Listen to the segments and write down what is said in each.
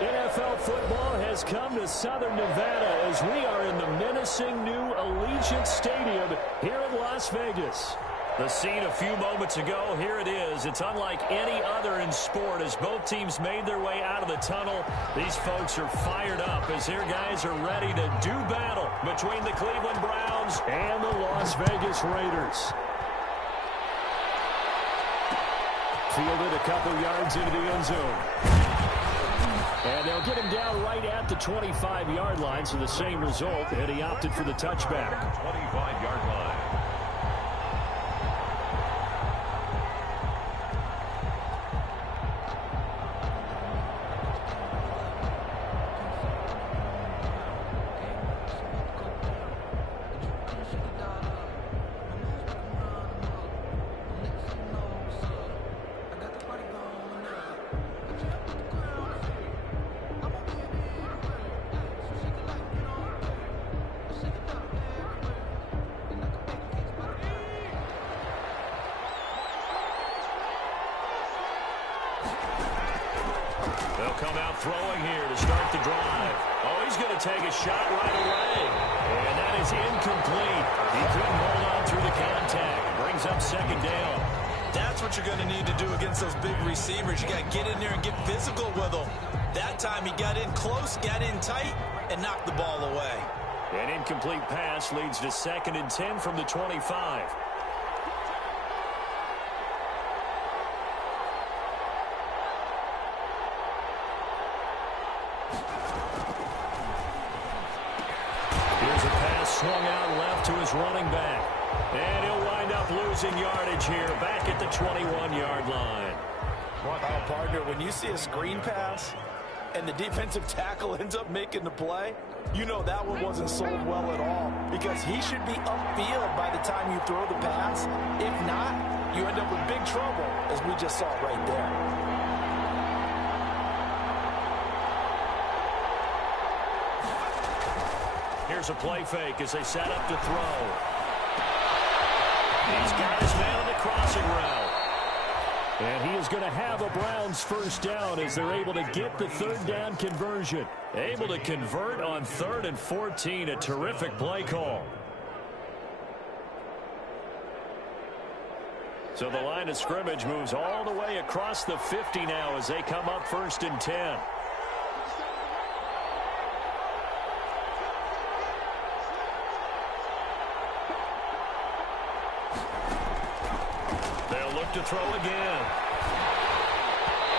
NFL football has come to Southern Nevada as we are in the menacing new Allegiant Stadium here in Las Vegas. The scene a few moments ago, here it is. It's unlike any other in sport as both teams made their way out of the tunnel. These folks are fired up as their guys are ready to do battle between the Cleveland Browns and the Las Vegas Raiders. Fielded a couple yards into the end zone. And they'll get him down right at the 25-yard line, so the same result, and he opted for the touchback. 25-yard line. They'll come out throwing here to start the drive. Oh, he's going to take a shot right away. And that is incomplete. He couldn't hold on through the contact. Brings up second down. That's what you're going to need to do against those big receivers. You got to get in there and get physical with them. That time he got in close, got in tight, and knocked the ball away. An incomplete pass leads to 2nd and 10 from the 25. Swung out left to his running back. And he'll wind up losing yardage here back at the 21-yard line. Well, partner, when you see a screen pass and the defensive tackle ends up making the play, you know that one wasn't sold well at all because he should be upfield by the time you throw the pass. If not, you end up with big trouble, as we just saw right there. Here's a play fake as they set up to throw. He's got his man on the crossing route. And he is going to have a Browns first down as they're able to get the third down conversion. Able to convert on 3rd and 14. A terrific play call. So the line of scrimmage moves all the way across the 50 now as they come up 1st and 10. To throw again.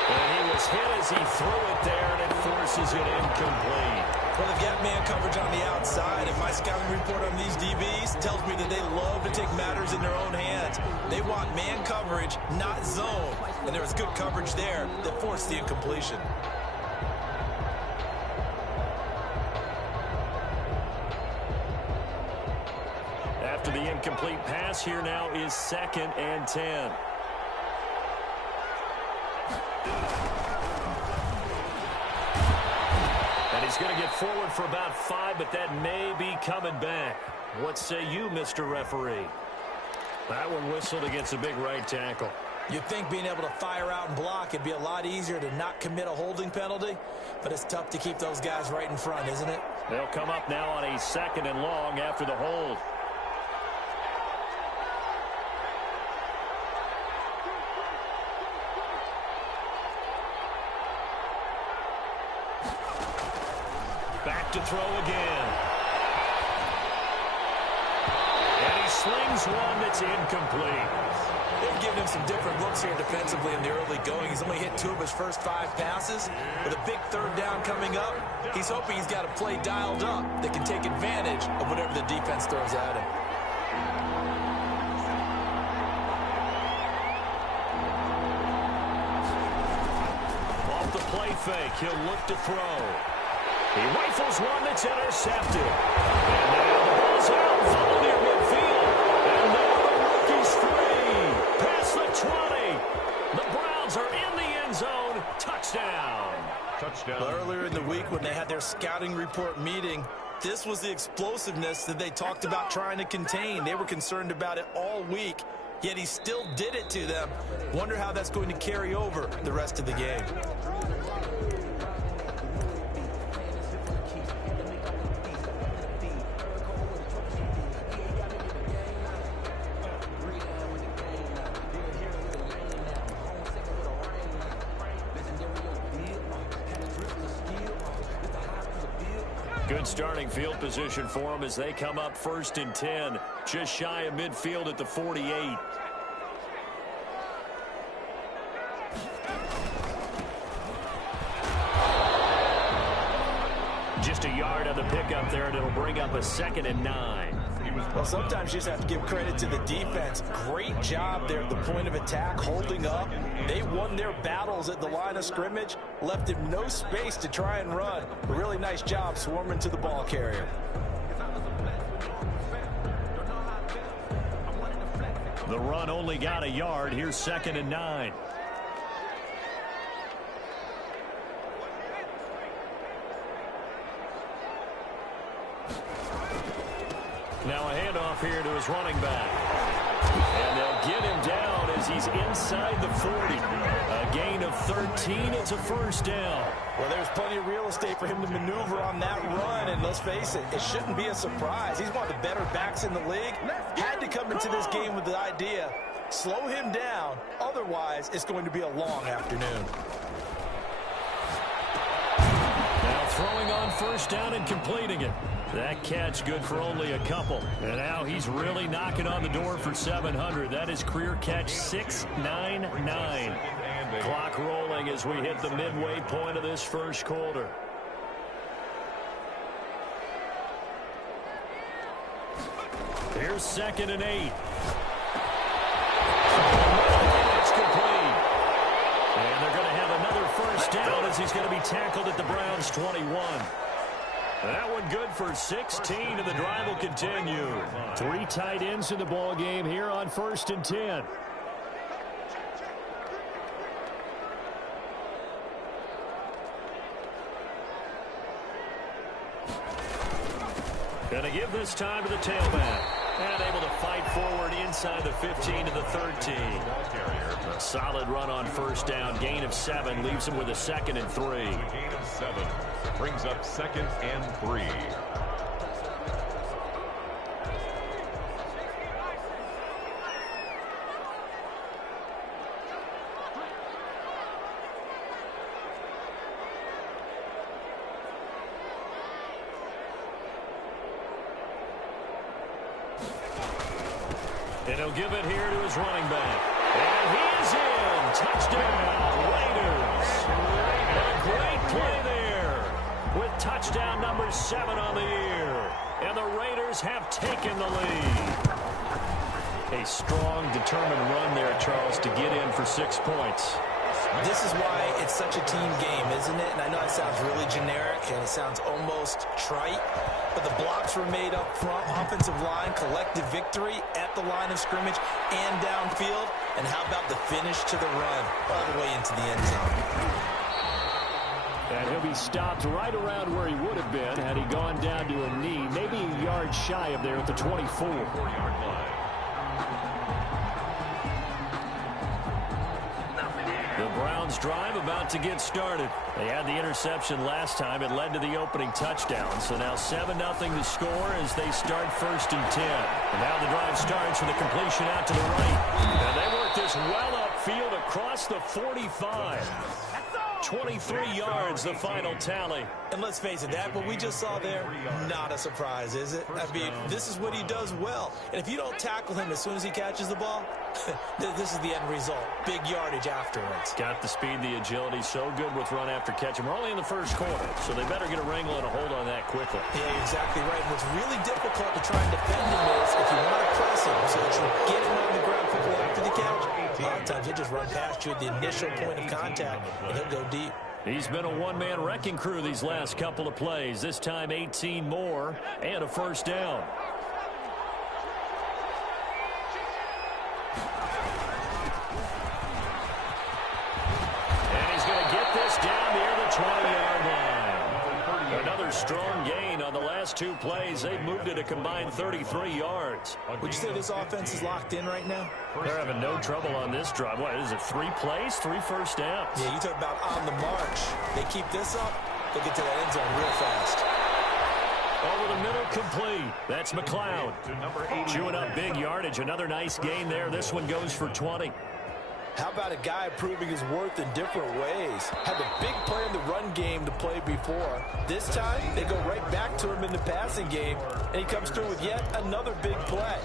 And he was hit as he threw it there, and it forces it incomplete. Well, they've got man coverage on the outside, and my scouting report on these DBs tells me that they love to take matters in their own hands. They want man coverage, not zone. And there was good coverage there that forced the incompletion. After the incomplete pass, here now is 2nd and 10. And he's going to get forward for about 5, but that may be coming back. What say you, Mr. Referee? That one whistled against a big right tackle. You'd think being able to fire out and block, it'd be a lot easier to not commit a holding penalty, but it's tough to keep those guys right in front, isn't it? They'll come up now on a 2nd and long after the hold. Back to throw again. And he slings one that's incomplete. They've given him some different looks here defensively in the early going. He's only hit 2 of his first 5 passes. With a big 3rd down coming up, he's hoping he's got a play dialed up that can take advantage of whatever the defense throws at him. Off the play fake, he'll look to throw. He rifles one that's intercepted. And now the ball's out, followed near midfield. And now the rookie's free. Past the 20. The Browns are in the end zone. Touchdown. Touchdown. Earlier in the week when they had their scouting report meeting, this was the explosiveness that they talked about trying to contain. They were concerned about it all week, yet he still did it to them. Wonder how that's going to carry over the rest of the game. Good starting field position for them as they come up 1st and 10. Just shy of midfield at the 48. Just a yard on the pickup there, and it'll bring up a 2nd and 9. Well, sometimes you just have to give credit to the defense. Great job there at the point of attack, holding up. They won their battles at the line of scrimmage, left him no space to try and run. A really nice job swarming to the ball carrier. The run only got a yard. Here's 2nd and 9. Now a handoff here to his running back. And they'll get him down as he's inside the 40. A gain of 13. It's a 1st down. Well, there's plenty of real estate for him to maneuver on that run. And let's face it, it shouldn't be a surprise. He's one of the better backs in the league. Had to come into this game with the idea, slow him down. Otherwise, it's going to be a long afternoon. Now throwing on 1st down and completing it. That catch good for only a couple. And now he's really knocking on the door for 700. That is career catch 699. Clock rolling as we hit the midway point of this 1st quarter. Here's 2nd and 8. It's complete. And they're going to have another 1st down as he's going to be tackled at the Browns' 21. That one good for 16, and the drive will continue. 3 tight ends in the ball game here on 1st and 10. Going to give this time to the tailback. And able to fight forward inside the 15 to the 13. A solid run on 1st down. Gain of 7 leaves him with a 2nd and 3. Gain of 7 brings up 2nd and 3. And he'll give it here to his running back. And he's in. Touchdown, Raiders. A great play there with touchdown number 7 on the year. And the Raiders have taken the lead. A strong, determined run there, Charles, to get in for 6 points. This is why it's such a team game, isn't it? And I know it sounds really generic and it sounds almost trite, but the blocks were made up front, offensive line, collective victory at the line of scrimmage and downfield. And how about the finish to the run all the way into the end zone? And he'll be stopped right around where he would have been had he gone down to a knee, maybe a yard shy of there at the 24-yard line. The Browns drive about to get started. They had the interception last time. It led to the opening touchdown. So now 7-0 to score as they start 1st and 10. And now the drive starts with a completion out to the right. And they work this well upfield across the 45. 23 yards, the final tally. And let's face it, that what we just saw there, not a surprise, is it? I mean, this is what he does well. And if you don't tackle him as soon as he catches the ball, this is the end result. Big yardage afterwards. Got the speed, the agility, so good with run after catch. And we're only in the 1st quarter, so they better get a wrangle and a hold on that quickly. Yeah, you're exactly right. And what's really difficult to try and defend him is if you want to press him so that you get him on the ground quickly after the catch, a lot of times he'll just run past you at the initial point of contact, and he'll go deep. He's been a one-man wrecking crew these last couple of plays. This time 18 more and a 1st down. And he's going to get this down near the 20-yard line. Another strong gain on the last 2 plays. They've moved it a combined 33 yards. Would you say this offense is locked in right now? They're having no trouble on this drive. What is it, 3 plays, 3 first downs? Yeah, you talk about on the march. They keep this up, they'll get to that end zone real fast. Over the middle, complete. That's McLeod. Chewing up big yardage. Another nice gain there. This one goes for 20. How about a guy proving his worth in different ways? Had a big play in the run game to play before. This time, they go right back to him in the passing game, and he comes through with yet another big play.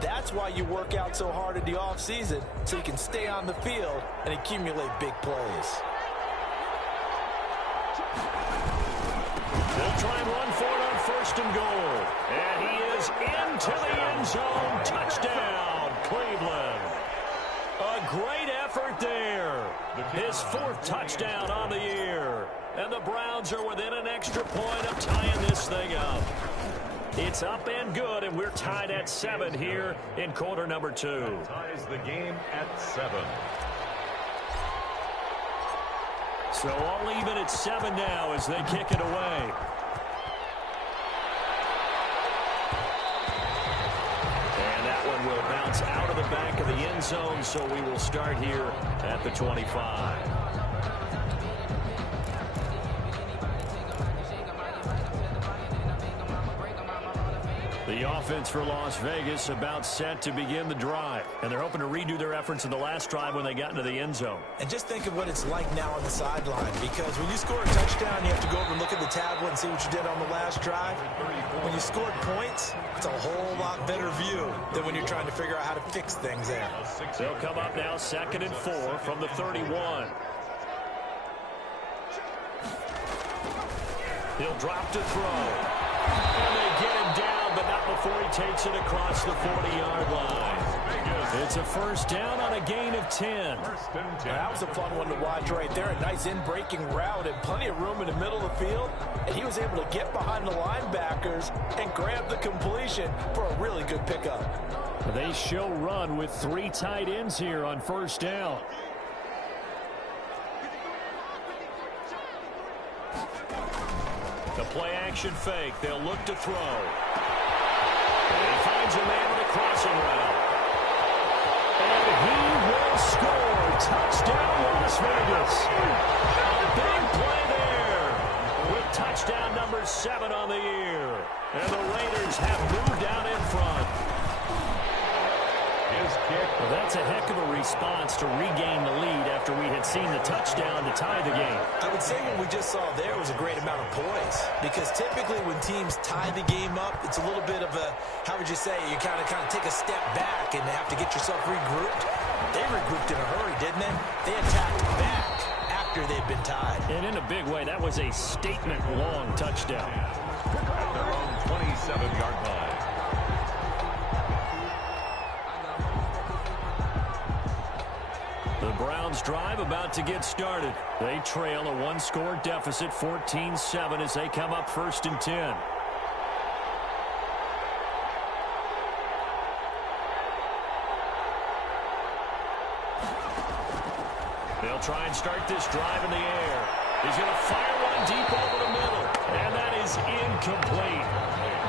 That's why you work out so hard in the offseason, so you can stay on the field and accumulate big plays. They'll try and run for it on 1st and goal. And he is into the end zone. Touchdown, Cleveland. A great effort there. His 4th touchdown on the year. And the Browns are within an extra point of tying this thing up. It's up and good, and we're tied at 7 here in quarter number 2. Ties the game at 7. So all even at 7 now as they kick it away. And that one will bounce out of the back of the end zone, so we will start here at the 25. The offense for Las Vegas about set to begin the drive. And they're hoping to redo their efforts in the last drive when they got into the end zone. And just think of what it's like now on the sideline, because when you score a touchdown, you have to go over and look at the tablet and see what you did on the last drive. When you scored points, it's a whole lot better view than when you're trying to figure out how to fix things there. They'll come up now 2nd and 4 from the 31. He'll drop to throw. And they get him down, but not before he takes it across the 40-yard line. It's a 1st down on a gain of 10. That was a fun one to watch right there. A nice in-breaking route and plenty of room in the middle of the field. And he was able to get behind the linebackers and grab the completion for a really good pickup. They show run with 3 tight ends here on 1st down. The play-action fake. They'll look to throw. And he finds a man with a crossing route. And he will score. Touchdown, Las Vegas. A big play there with touchdown number 7 on the year. And the Raiders have moved out in front. Well, that's a heck of a response to regain the lead after we had seen the touchdown to tie the game. I would say what we just saw there was a great amount of poise, because typically when teams tie the game up, it's a little bit of a, how would you say, you kind of take a step back and have to get yourself regrouped. They regrouped in a hurry, didn't they? They attacked back after they'd been tied. And in a big way, that was a statement-long touchdown. At their own 27-yard line. The Browns drive about to get started. They trail a 1-score deficit, 14-7, as they come up 1st and 10. They'll try and start this drive in the air. He's going to fire one deep over the middle, and that is incomplete.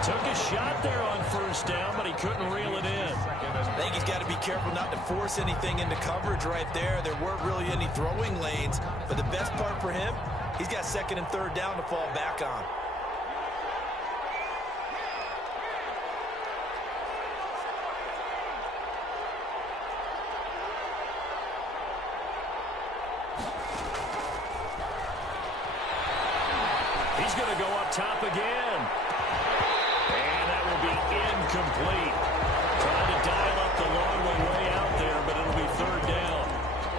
Took a shot there on 1st down, but he couldn't reel it in. I think he's got to be careful not to force anything into coverage right there. There weren't really any throwing lanes, but the best part for him, he's got 2nd and 3rd down to fall back on. He's going to go up top again. And that will be incomplete. Trying to dial up the long way out there, but it'll be 3rd down.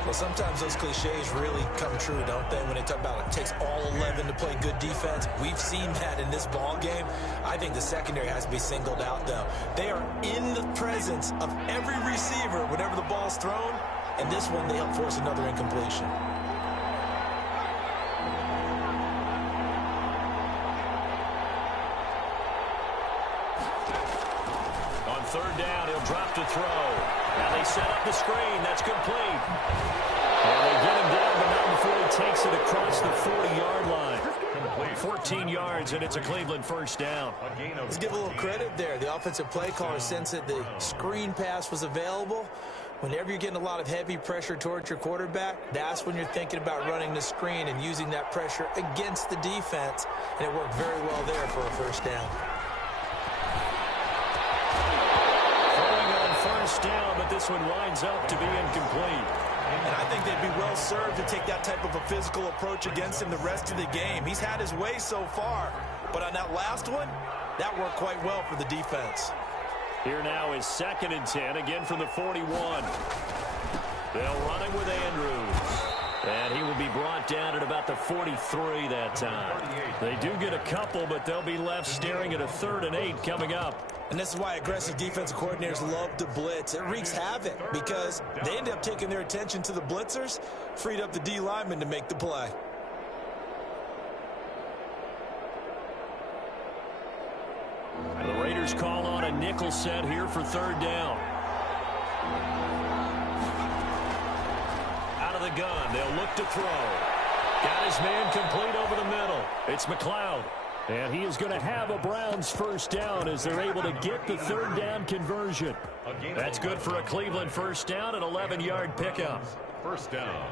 Well, sometimes those cliches really come true, don't they? When they talk about it takes all 11 to play good defense. We've seen that in this ball game. I think the secondary has to be singled out, though. They are in the presence of every receiver whenever the ball's thrown, and this one they help force another incompletion. On 3rd down, he'll drop to throw. Now they set up the screen. That's complete. And they get him down, but not before he takes it across the 40-yard line. 14 yards, and it's a Cleveland 1st down. Let's give a little credit there. The offensive play caller sensed that the screen pass was available. Whenever you're getting a lot of heavy pressure towards your quarterback, that's when you're thinking about running the screen and using that pressure against the defense. And it worked very well there for a 1st down. Throwing on 1st down, but this one winds up to be incomplete. And think they'd be well served to take that type of a physical approach against him the rest of the game. He's had his way so far, but on that last one, that worked quite well for the defense. Here now is 2nd and 10, again from the 41. They'll run it with Andrews. And he will be brought down at about the 43 that time. They do get a couple, but they'll be left staring at a 3rd and 8 coming up. And this is why aggressive defensive coordinators love to blitz. It wreaks havoc because they end up taking their attention to the blitzers, freed up the D lineman to make the play. The Raiders call on a nickel set here for 3rd down. Out of the gun, they'll look to throw. Got his man complete over the middle. It's McLeod. And he is going to have a Browns 1st down as they're able to get the 3rd down conversion. That's good for a Cleveland 1st down, an 11-yard pickup. 1st down.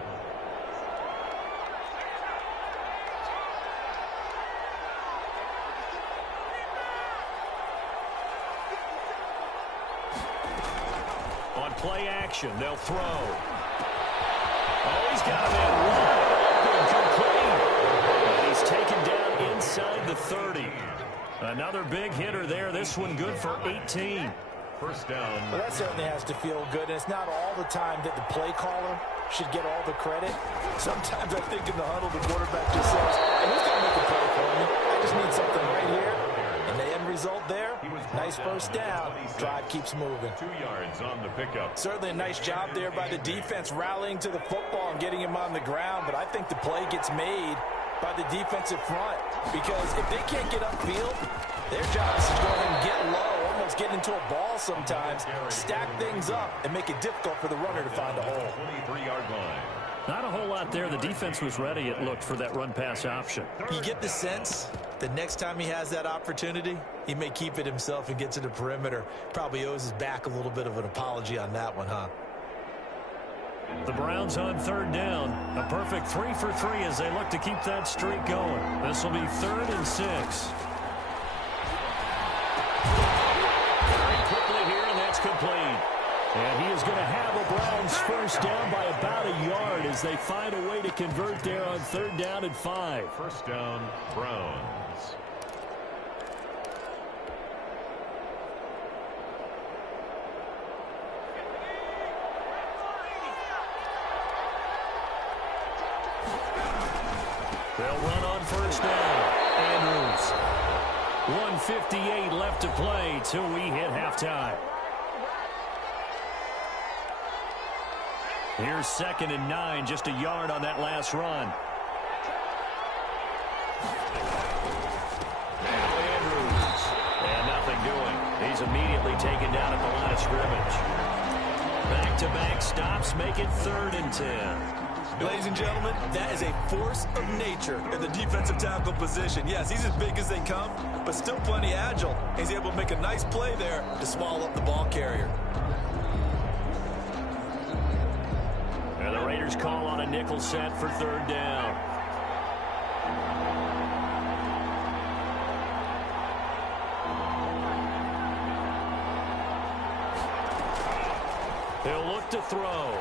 On play action, they'll throw. Oh, he's got a man wide open, complete. And he's taken down inside the 30. Another big hitter there. This one good for 18. 1st down. Well, that certainly has to feel good. And it's not all the time that the play caller should get all the credit. Sometimes I think in the huddle, the quarterback just says, hey, who's going to make a play for me? I just need something right here. And the end result there, nice 1st down. Drive keeps moving. 2 yards on the pickup. Certainly a nice job there by the defense rallying to the football and getting him on the ground. But I think the play gets made by the defensive front, because if they can't get upfield, their job is to go ahead and get low, almost get into a ball sometimes, stack things up, and make it difficult for the runner to find a hole. 23-yard line. Not a whole lot there. The defense was ready, it looked, for that run-pass option. You get the sense the next time he has that opportunity, he may keep it himself and get to the perimeter. Probably owes his back a little bit of an apology on that one, huh? The Browns on 3rd down. A perfect 3 for 3 as they look to keep that streak going. This will be 3rd and 6. Very quickly here, and that's complete. And he is going to have a Browns 1st down by about a yard as they find a way to convert there on 3rd down and 5. 1st down, Browns. They'll run on 1st down. Andrews. 1:58 left to play till we hit halftime. Here's 2nd and 9, just a yard on that last run. Now Andrews. And nothing doing. He's immediately taken down at the line of scrimmage. Back-to-back stops make it 3rd and 10. Ladies and gentlemen, that is a force of nature in the defensive tackle position. Yes, he's as big as they come, but still plenty agile. He's able to make a nice play there to swallow up the ball carrier. And the Raiders call on a nickel set for 3rd down. He'll look to throw.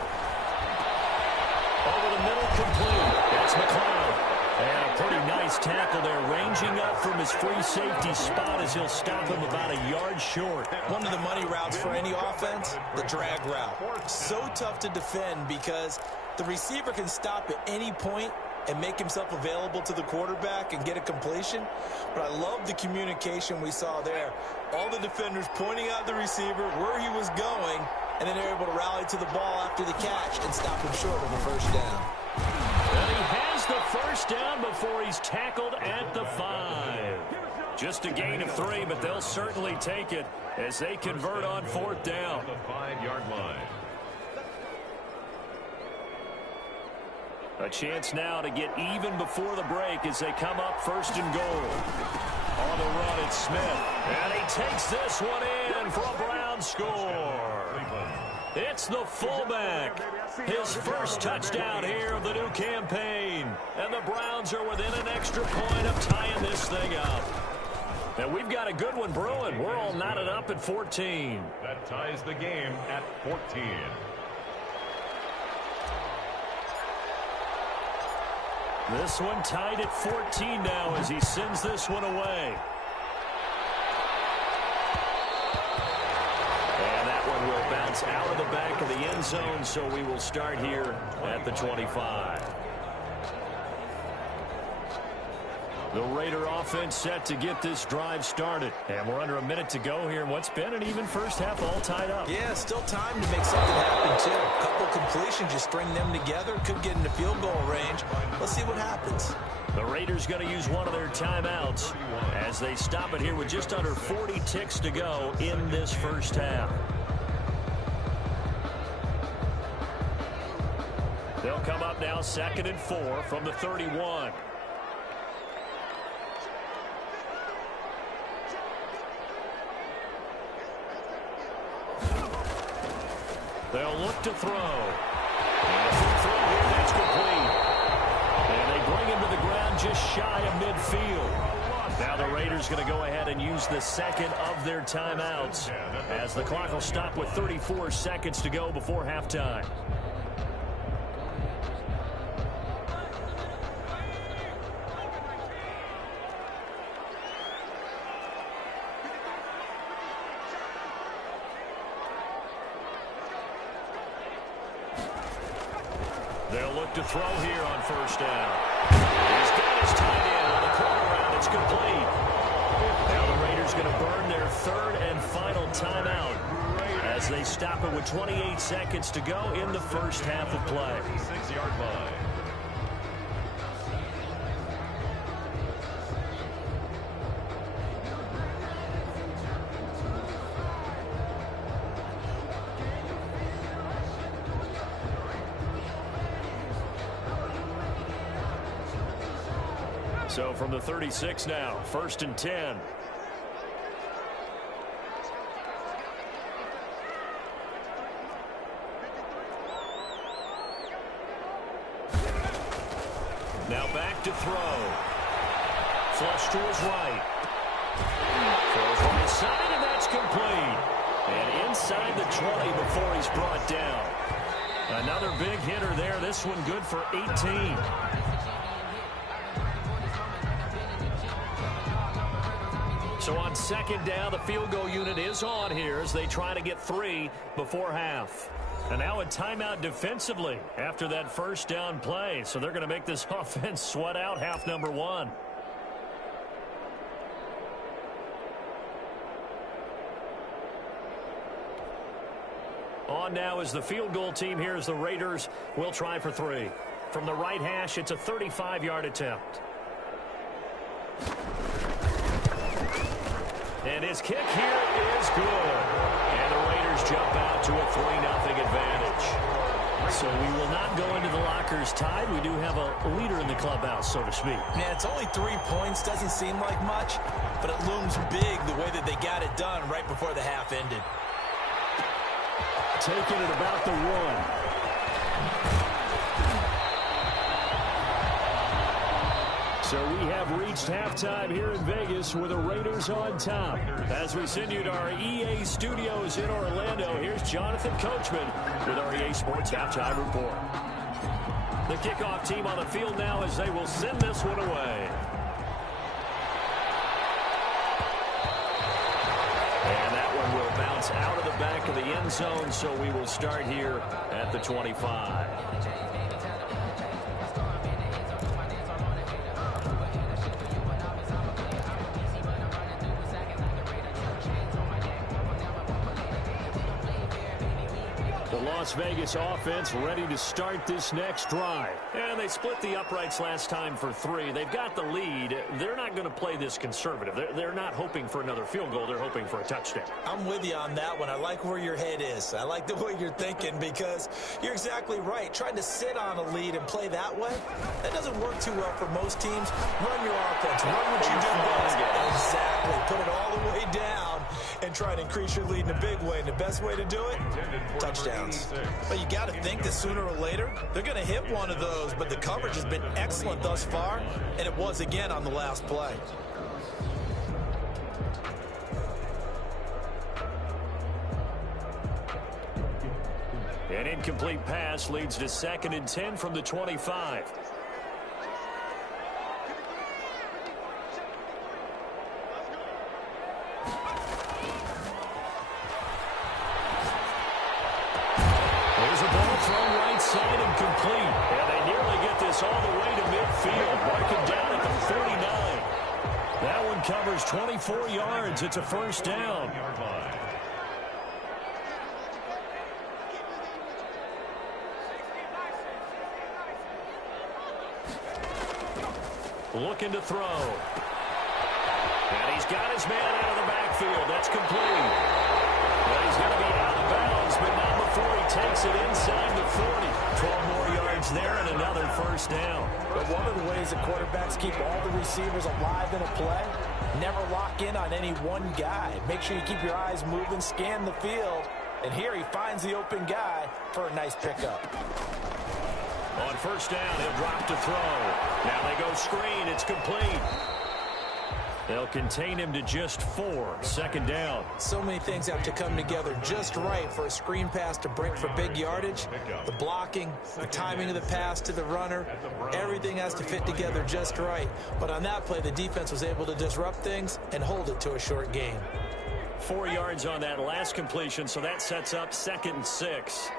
Over the middle, complete. That's McLeod. And a pretty nice tackle there, ranging up from his free safety spot as he'll stop him about a yard short. One of the money routes for any offense, the drag route. So tough to defend because the receiver can stop at any point and make himself available to the quarterback and get a completion. But I love the communication we saw there. All the defenders pointing out the receiver, where he was going, and then they're able to rally to the ball after the catch and stop him short of a 1st down. And he has the 1st down before he's tackled at the 5. Just a gain of 3, but they'll certainly take it as they convert on 4th down. The 5-yard line. A chance now to get even before the break as they come up 1st and goal. On the run, it's Smith. And he takes this one in for a Brown score. It's the fullback. His first touchdown here of the new campaign. And the Browns are within an extra point of tying this thing up. And we've got a good one brewing. We're all knotted up at 14. That ties the game at 14. This one tied at 14 now as he sends this one away. And that one will bounce out of the back of the end zone, so we will start here at the 25. The Raider offense set to get this drive started. And we're under a minute to go here in what's been an even first half, all tied up. Yeah, still time to make something happen, too. A couple completions, you string them together, could get into field goal range. Let's see what happens. The Raiders going to use one of their timeouts as they stop it here with just under 40 ticks to go in this first half. They'll come up now 2nd and 4 from the 31. They'll look to throw. And throw here, that's complete. And they bring him to the ground just shy of midfield. Now the Raiders going to go ahead and use the second of their timeouts as the clock will stop with 34 seconds to go before halftime. They'll look to throw here on first down. He's got his tight end on the corner route. It's complete. Now the Raiders going to burn their third and final timeout as they stop it with 28 seconds to go in the first half of play. 6-yard line. So from the 36 now, 1st and 10. Now back to throw. Flush to his right. Throws right side, and that's complete. And inside the 20 before he's brought down. Another big hitter there. This one good for 18. So on 2nd down, the field goal unit is on here as they try to get 3 before half. And now a timeout defensively after that first down play. So they're going to make this offense sweat out half number 1. On now is the field goal team here as the Raiders will try for 3. From the right hash, it's a 35-yard attempt. And his kick here is good. And the Raiders jump out to a 3-0 advantage. So we will not go into the lockers tied. We do have a leader in the clubhouse, so to speak. Yeah, it's only 3 points. Doesn't seem like much, but it looms big the way that they got it done right before the half ended. Taking it about the 1. So we have reached halftime here in Vegas with the Raiders on top. As we send you to our EA studios in Orlando, here's Jonathan Coachman with our EA Sports Halftime Report. The kickoff team on the field now as they will send this one away. And that one will bounce out of the back of the end zone, so we will start here at the 25. Las Vegas offense ready to start this next drive. And they split the uprights last time for 3. They've got the lead. They're not going to play this conservative. They're not hoping for another field goal. They're hoping for a touchdown. I'm with you on that one. I like where your head is. I like the way you're thinking because you're exactly right. Trying to sit on a lead and play that way, that doesn't work too well for most teams. Run your offense. Run what you do best. Exactly. Put it all the way down and try to increase your lead in a big way. And the best way to do it, touchdowns. But you got to think that sooner or later, they're going to hit one of those. But the coverage has been excellent thus far, and it was again on the last play. An incomplete pass leads to 2nd and 10 from the 25. complete. And they nearly get this all the way to midfield. Marking down at the 49. That one covers 24 yards. It's a first down. Looking to throw. And he's got his man out of the backfield. That's complete. But he's going to be out of bounds, but not before he takes it inside the 40. 12 more yards there and another first down. But one of the ways that quarterbacks keep all the receivers alive in a play, never lock in on any one guy. Make sure you keep your eyes moving, scan the field. And here he finds the open guy for a nice pickup. On first down, he'll drop to throw. Now they go screen. It's complete. They'll contain him to just 4. Second down. So many things have to come together just right for a screen pass to break for big yardage. The blocking, the timing of the pass to the runner, everything has to fit together just right. But on that play, the defense was able to disrupt things and hold it to a short gain. 4 yards on that last completion, so that sets up 2nd and 6.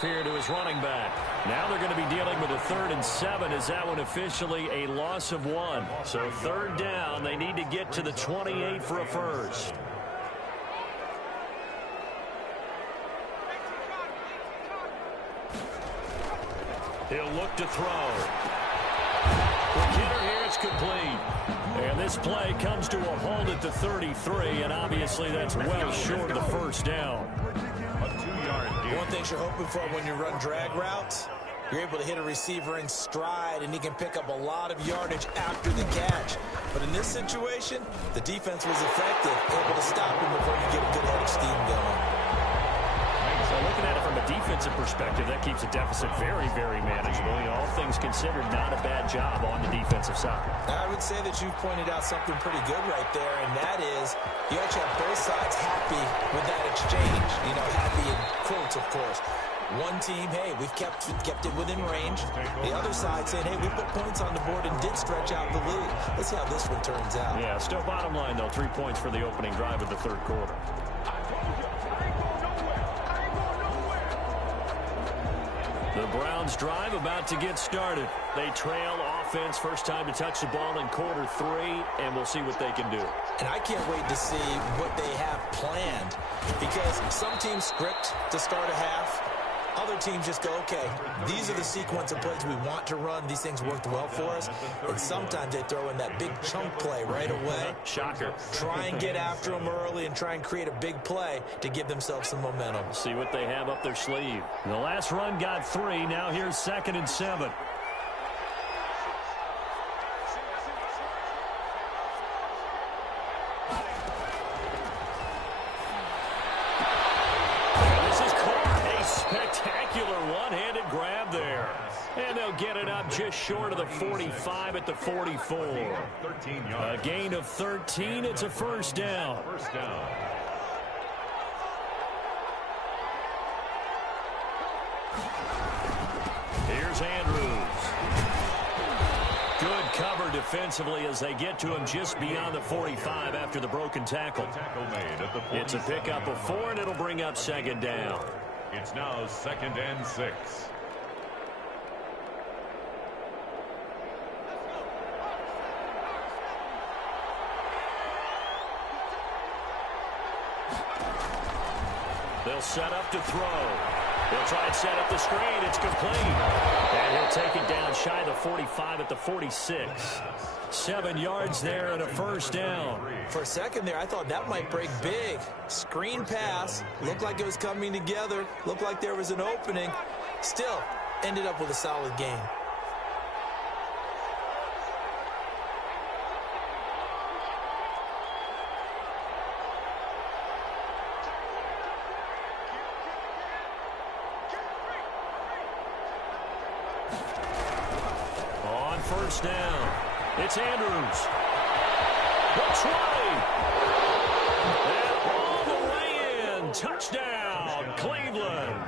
Here to his running back. Now they're going to be dealing with a 3rd and 7. Is that one officially a loss of 1? So 3rd down, they need to get to the 28 for a first. He'll look to throw. The hitter here, it's complete. And this play comes to a halt at the 33, and obviously that's well short of the first down. One thing you're hoping for when you run drag routes, you're able to hit a receiver in stride, and he can pick up a lot of yardage after the catch. But in this situation, the defense was effective, able to stop him before you get a good head of steam going. So looking at it from a defensive perspective, that keeps the deficit very, very manageable. You know, all things considered, not a bad job on the defensive side. I would say that you've pointed out something pretty good right there, and that is you actually have both sides happy with that exchange. You know, happy in quotes, of course. One team, hey, we've kept it within range. The other side saying, hey, we put points on the board and did stretch out the lead. Let's see how this one turns out. Yeah, still bottom line, though, 3 points for the opening drive of the 3rd quarter. The Browns drive about to get started. They trail offense, first time to touch the ball in quarter 3, and we'll see what they can do. And I can't wait to see what they have planned, because some teams script to start a half. Other teams just go, okay, these are the sequence of plays we want to run. These things worked well for us. And sometimes they throw in that big chunk play right away. Shocker. Try and get after them early and try and create a big play to give themselves some momentum. See what they have up their sleeve. The last run got 3. Now here's 2nd and 7. Spectacular one-handed grab there. And they'll get it up just short of the 45 at the 44. A gain of 13. It's a first down. Here's Andrews. Good cover defensively as they get to him just beyond the 45 after the broken tackle. It's a pickup of 4, and it'll bring up 2nd down. It's now 2nd and 6. They'll set up to throw. They'll try and set up the screen. It's complete. And he'll take it down shy of the 45 at the 46. 7 yards there and a first down. For a second there, I thought that might break big. Screen pass. Looked like it was coming together. Looked like there was an opening. Still, ended up with a solid game. On first down, it's Andrews. The 20. And all the way in. Touchdown, Cleveland.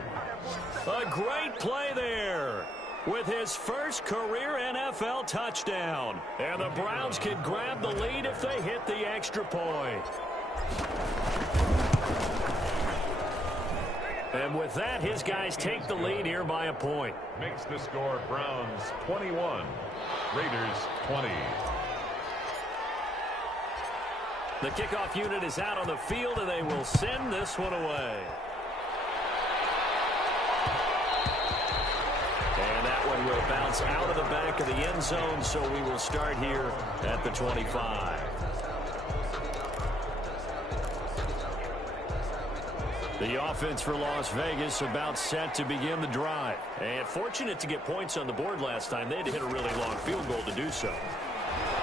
A great play there. with his first career NFL touchdown. And the Browns can grab the lead if they hit the extra point. And with that, his guys take the lead here by a point. Makes the score Browns 21, Raiders 20. The kickoff unit is out on the field, and they will send this one away. And that one will bounce out of the back of the end zone, so we will start here at the 25. The offense for Las Vegas about set to begin the drive. And fortunate to get points on the board last time. They had to hit a really long field goal to do so.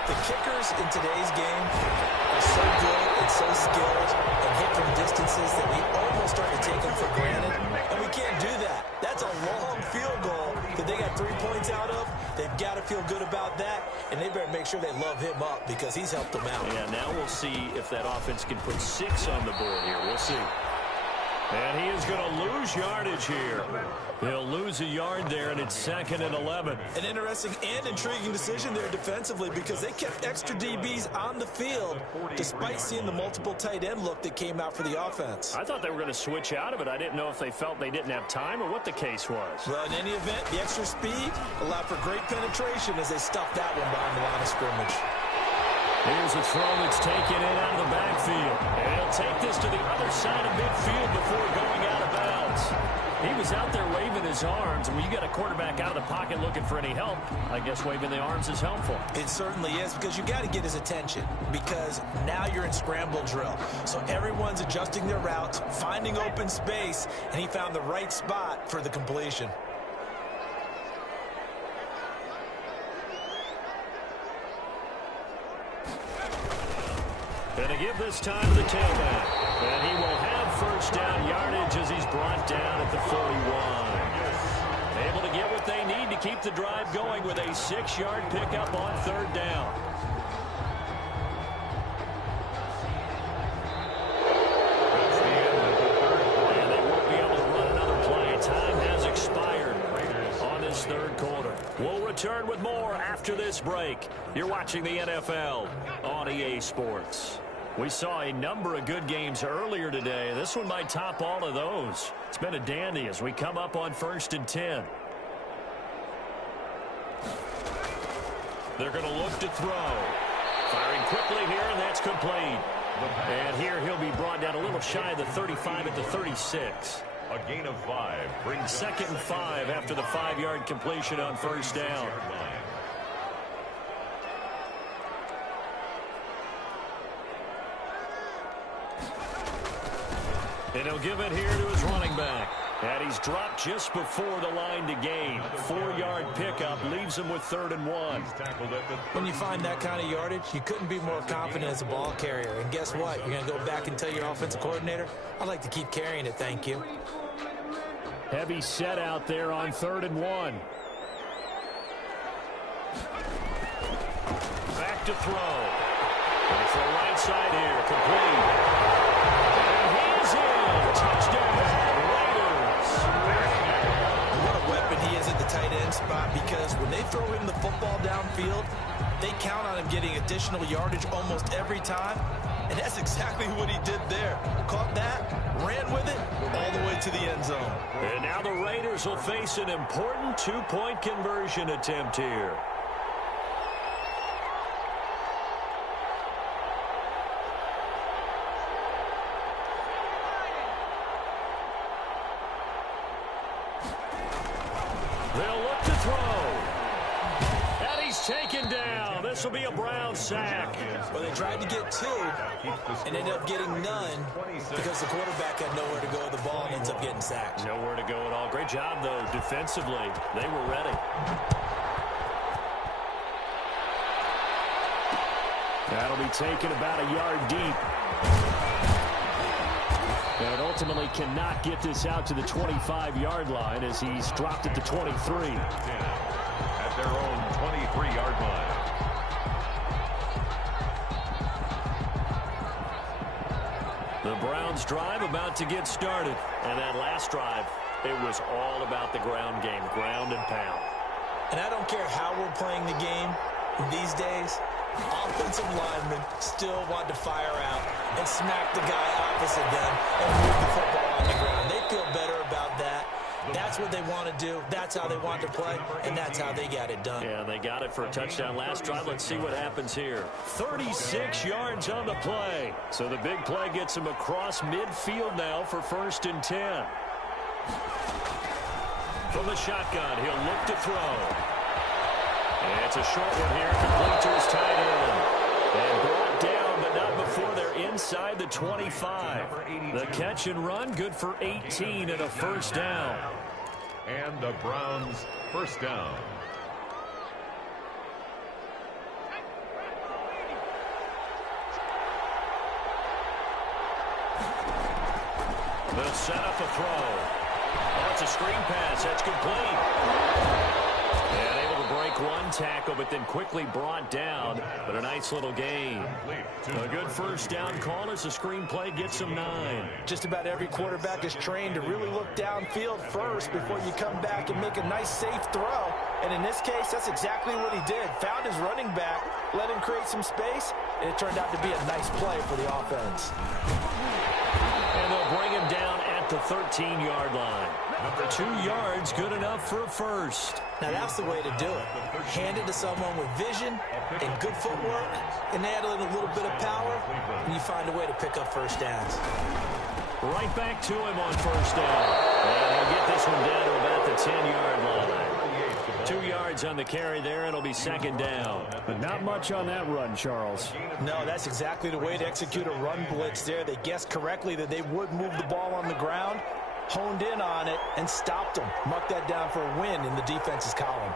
The kickers in today's game are so good and so skilled and hit from distances that we almost start to take them for granted. And we can't do that. That's a long field goal that they got 3 points out of. They've got to feel good about that, and they better make sure they love him up because he's helped them out. Yeah, now we'll see if that offense can put 6 on the board here. We'll see. And he is going to lose yardage here. He'll lose a yard there, and it's 2nd and 11. An interesting and intriguing decision there defensively because they kept extra DBs on the field despite seeing the multiple tight end look that came out for the offense. I thought they were going to switch out of it. I didn't know if they felt they didn't have time or what the case was. Well, in any event, the extra speed allowed for great penetration as they stuffed that one behind the line of scrimmage. Here's a throw that's taken in out of the backfield. And he'll take this to the other side of midfield before going out of bounds. He was out there waving his arms. And when you got a quarterback out of the pocket looking for any help, I guess waving the arms is helpful. It certainly is because you got to get his attention because now you're in scramble drill. So everyone's adjusting their routes, finding open space, and he found the right spot for the completion. And to give this time to the tailback. And he will have first down yardage as he's brought down at the 41. Able to get what they need to keep the drive going with a 6-yard pickup on 3rd down. That's the end of the 3rd quarter. And they won't be able to run another play. Time has expired on this 3rd quarter. We'll return with more after this break. You're watching the NFL on EA Sports. We saw a number of good games earlier today. This one might top all of those. It's been a dandy as we come up on 1st and 10. They're going to look to throw. Firing quickly here, and that's complete. And here he'll be brought down a little shy of the 35 at the 36. A gain of 5 brings 2nd and 5 after the 5-yard completion on 1st down. And he'll give it here to his running back. And he's dropped just before the line to gain. 4-yard pickup leaves him with 3rd and 1. When you find that kind of yardage, you couldn't be more confident as a ball carrier. And guess what? You're going to go back and tell your offensive coordinator, I'd like to keep carrying it, thank you. Heavy set out there on 3rd and 1. Back to throw. And for the right side here, complete. And he's in. Touchdown, Raiders. What a weapon he is at the tight end spot because when they throw him the football downfield, they count on him getting additional yardage almost every time. And that's exactly what he did there. Caught that, ran with it, all the way to the end zone. And now the Raiders will face an important 2-point conversion attempt here. They'll look to throw. And he's taken down. This will be a Brown sack. Well, they tried to get 2 and ended up getting none because the quarterback had nowhere to go with the ball and ends up getting sacked. Nowhere to go at all. Great job, though, defensively. They were ready. That'll be taken about a yard deep. And ultimately cannot get this out to the 25-yard line as he's dropped at the 23. At their own 23-yard line. The Browns drive about to get started. And that last drive, it was all about the ground game, ground and pound. And I don't care how we're playing the game these days, offensive linemen still want to fire out and smack the guy opposite them and move the football on the ground. They feel better about that. That's what they want to do. That's how they want to play, and that's how they got it done. Yeah, they got it for a touchdown last drive. Let's see what happens here. 36 yards on the play. So the big play gets him across midfield now for 1st and 10. From the shotgun, he'll look to throw. And it's a short one here, complete to his tight end. And brought down, but not before they're inside the 25. The catch and run, good for 18 and a 1st down. And the Browns' 1st down. They'll set up a throw. Oh, it's a screen pass. That's complete. And able to break one tackle, but then quickly brought down. But a nice little gain. A good 1st down call as the screen play gets him 9. Just about every quarterback is trained to really look downfield first before you come back and make a nice, safe throw. And in this case, that's exactly what he did. Found his running back, let him create some space, and it turned out to be a nice play for the offense. And they'll bring him down at the 13-yard line. 2 yards, good enough for a 1st. Now, that's the way to do it. Hand it to someone with vision and good footwork, and add in a little bit of power, and you find a way to pick up 1st downs. Right back to him on 1st down. And he'll get this one down to about the 10-yard line. 2 yards on the carry there. It'll be 2nd down. But not much on that run, Charles. No, that's exactly the way to execute a run blitz there. They guessed correctly that they would move the ball on the ground, honed in on it, and stopped them. Marked that down for a win in the defense's column.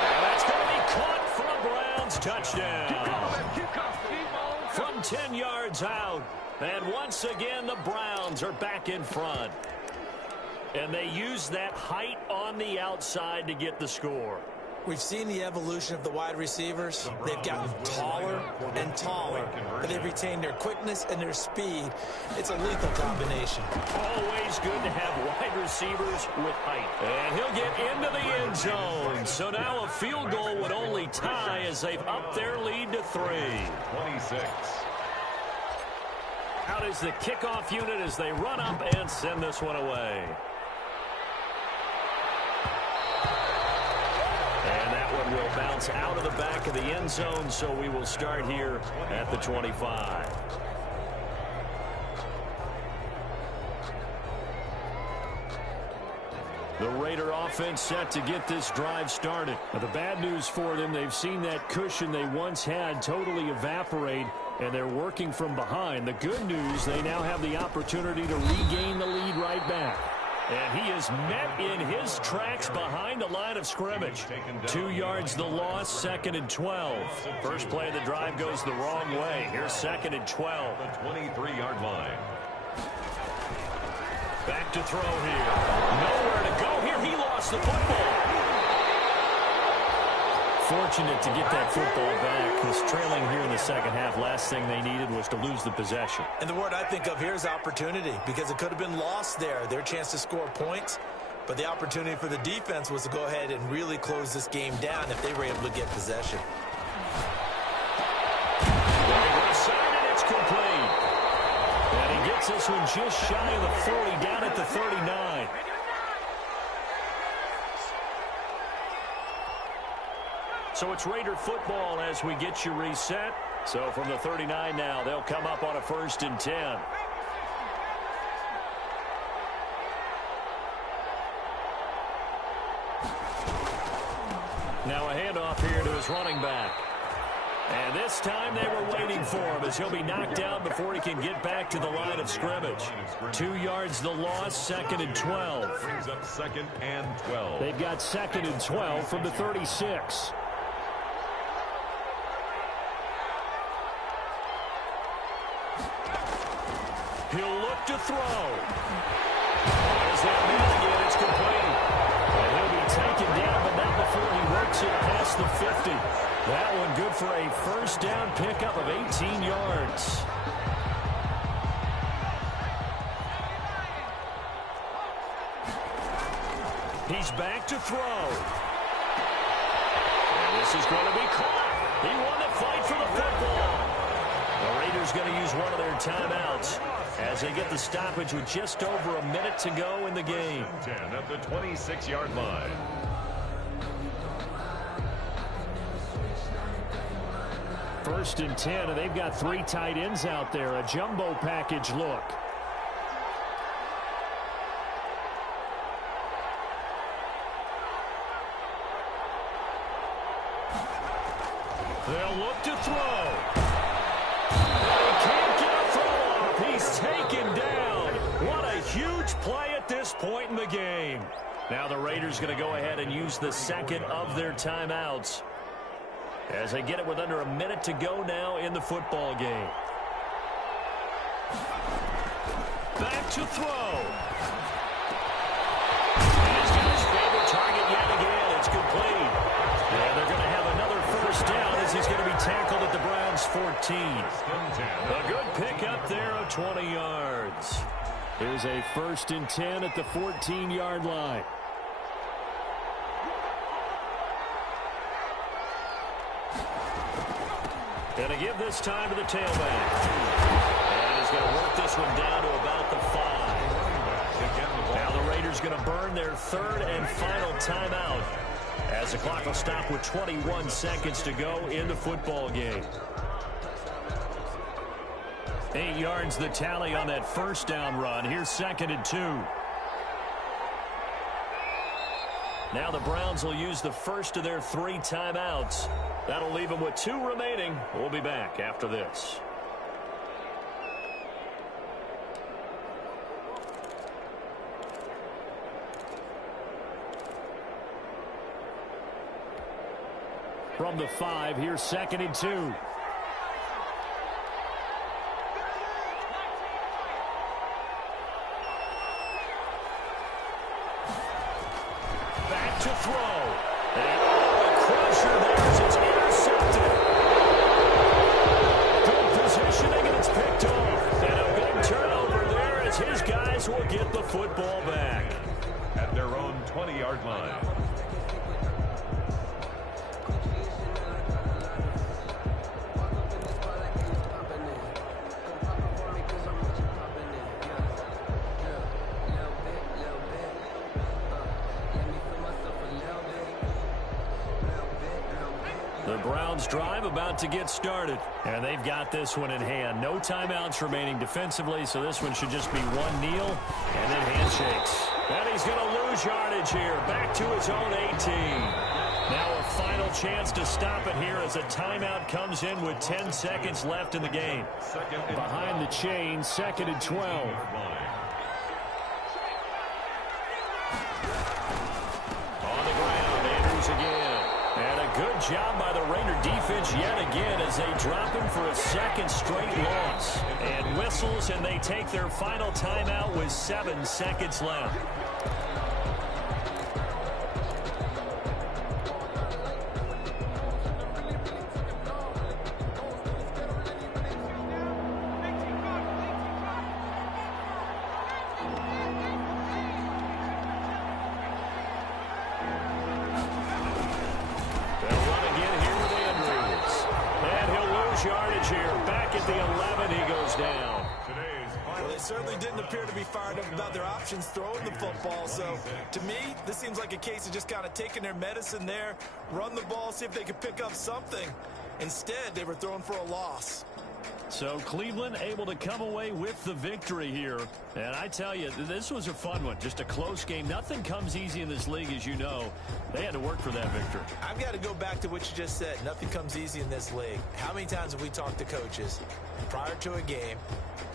And that's going to be caught for a Browns touchdown. From 10 yards out. And once again, the Browns are back in front. And they use that height on the outside to get the score. We've seen the evolution of the wide receivers. They've gotten taller and taller, but they've retained their quickness and their speed. It's a lethal combination. Always good to have wide receivers with height. And he'll get into the end zone. So now a field goal would only tie as they've upped their lead to 3. 26. Out is the kickoff unit as they run up and send this one away. And that one will bounce out of the back of the end zone, so we will start here at the 25. The Raider offense set to get this drive started. Now, the bad news for them, they've seen that cushion they once had totally evaporate, and they're working from behind. The good news, they now have the opportunity to regain the lead right back. And he is met in his tracks behind the line of scrimmage. 2 yards the loss, 2nd and 12. First play of the drive goes the wrong way. Here's 2nd and 12. The 23-yard line. Back to throw here. Nowhere to go here. He lost the football. Fortunate to get that football back. Because trailing here in the second half, last thing they needed was to lose the possession. And the word I think of here is opportunity, because it could have been lost there. Their chance to score points. But the opportunity for the defense was to go ahead and really close this game down if they were able to get possession. Right side, and it's complete. And he gets this one just shy of the 40, down at the 39. So it's Raider football as we get you reset. So from the 39 now, they'll come up on a 1st and 10. Now a handoff here to his running back. And this time they were waiting for him as he'll be knocked down before he can get back to the line of scrimmage. 2 yards the loss, 2nd and 12. Brings up 2nd and 12. They've got 2nd and 12 from the 36. He'll look to throw. There's that man again. It's complete. And he'll be taken down, but not before he works it past the 50. That one good for a 1st down pickup of 18 yards. He's back to throw. And this is going to be caught. He won the fight for the football. The Raiders going to use one of their timeouts as they get the stoppage with just over a minute to go in the game. 10 at the 26-yard line. First and 10, and they've got 3 tight ends out there. A jumbo package look. They'll look to throw. And he can't get a throw off. He's taken down. What a huge play at this point in the game. Now the Raiders going to go ahead and use the second of their timeouts as they get it with under a minute to go now in the football game. Back to throw. And he's got his favorite target yet again. It's complete. And they're going to have another first down as he's going to be tackled at the Browns' 14. A good pickup there of 20 yards. Here's a first and 10 at the 14-yard line. Going to give this time to the tailback. And he's going to work this one down to about the 5. Now the Raiders going to burn their third and final timeout as the clock will stop with 21 seconds to go in the football game. 8 yards the tally on that first down run. Here's second and 2. Now the Browns will use the first of their 3 timeouts. That'll leave them with 2 remaining. We'll be back after this. From the 5, here's second and 2. Back to throw. And the crusher there as it's intercepted. Good positioning, and it's picked off. And a big turnover there as his guys will get the football back At their own 20-yard line. The Browns drive about to get started, and they've got this one in hand. No timeouts remaining defensively, so this one should just be one kneel and then handshakes. And he's going to lose yardage here, back to his own 18. Now a final chance to stop it here as a timeout comes in with 10 seconds left in the game. Behind the chain, second and 12. On the ground, Andrews again. And a good job by the Raider defense yet again as they drop him for a second straight loss. And whistles, and they take their final timeout with 7 seconds left. Yardage here. Back at the 11, he goes down. Well, they certainly didn't appear to be fired up about their options throwing the football. So, to me, this seems like a case of just kind of taking their medicine there, run the ball, see if they could pick up something. Instead, they were throwing for a loss. So Cleveland able to come away with the victory here. And I tell you, this was a fun one. Just a close game. Nothing comes easy in this league, as you know. They had to work for that victory. I've got to go back to what you just said. Nothing comes easy in this league. How many times have we talked to coaches prior to a game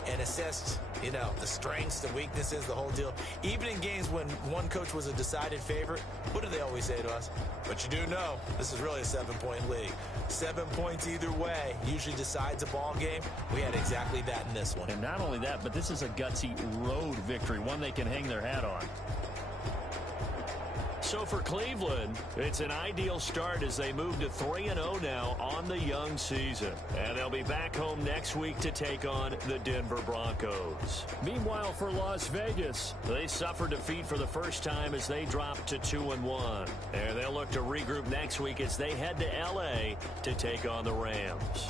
and assessed, you know, the strengths, the weaknesses, the whole deal? Even in games when one coach was a decided favorite, what do they always say to us? But you do know this is really a 7-point league. 7 points either way usually decides a ball game. We had exactly that in this one. And not only that, but this is a gutsy road victory, one they can hang their hat on. So for Cleveland, it's an ideal start as they move to 3-0 now on the young season. And they'll be back home next week to take on the Denver Broncos. Meanwhile, for Las Vegas, they suffered defeat for the first time as they dropped to 2-1. And they'll look to regroup next week as they head to L.A. to take on the Rams.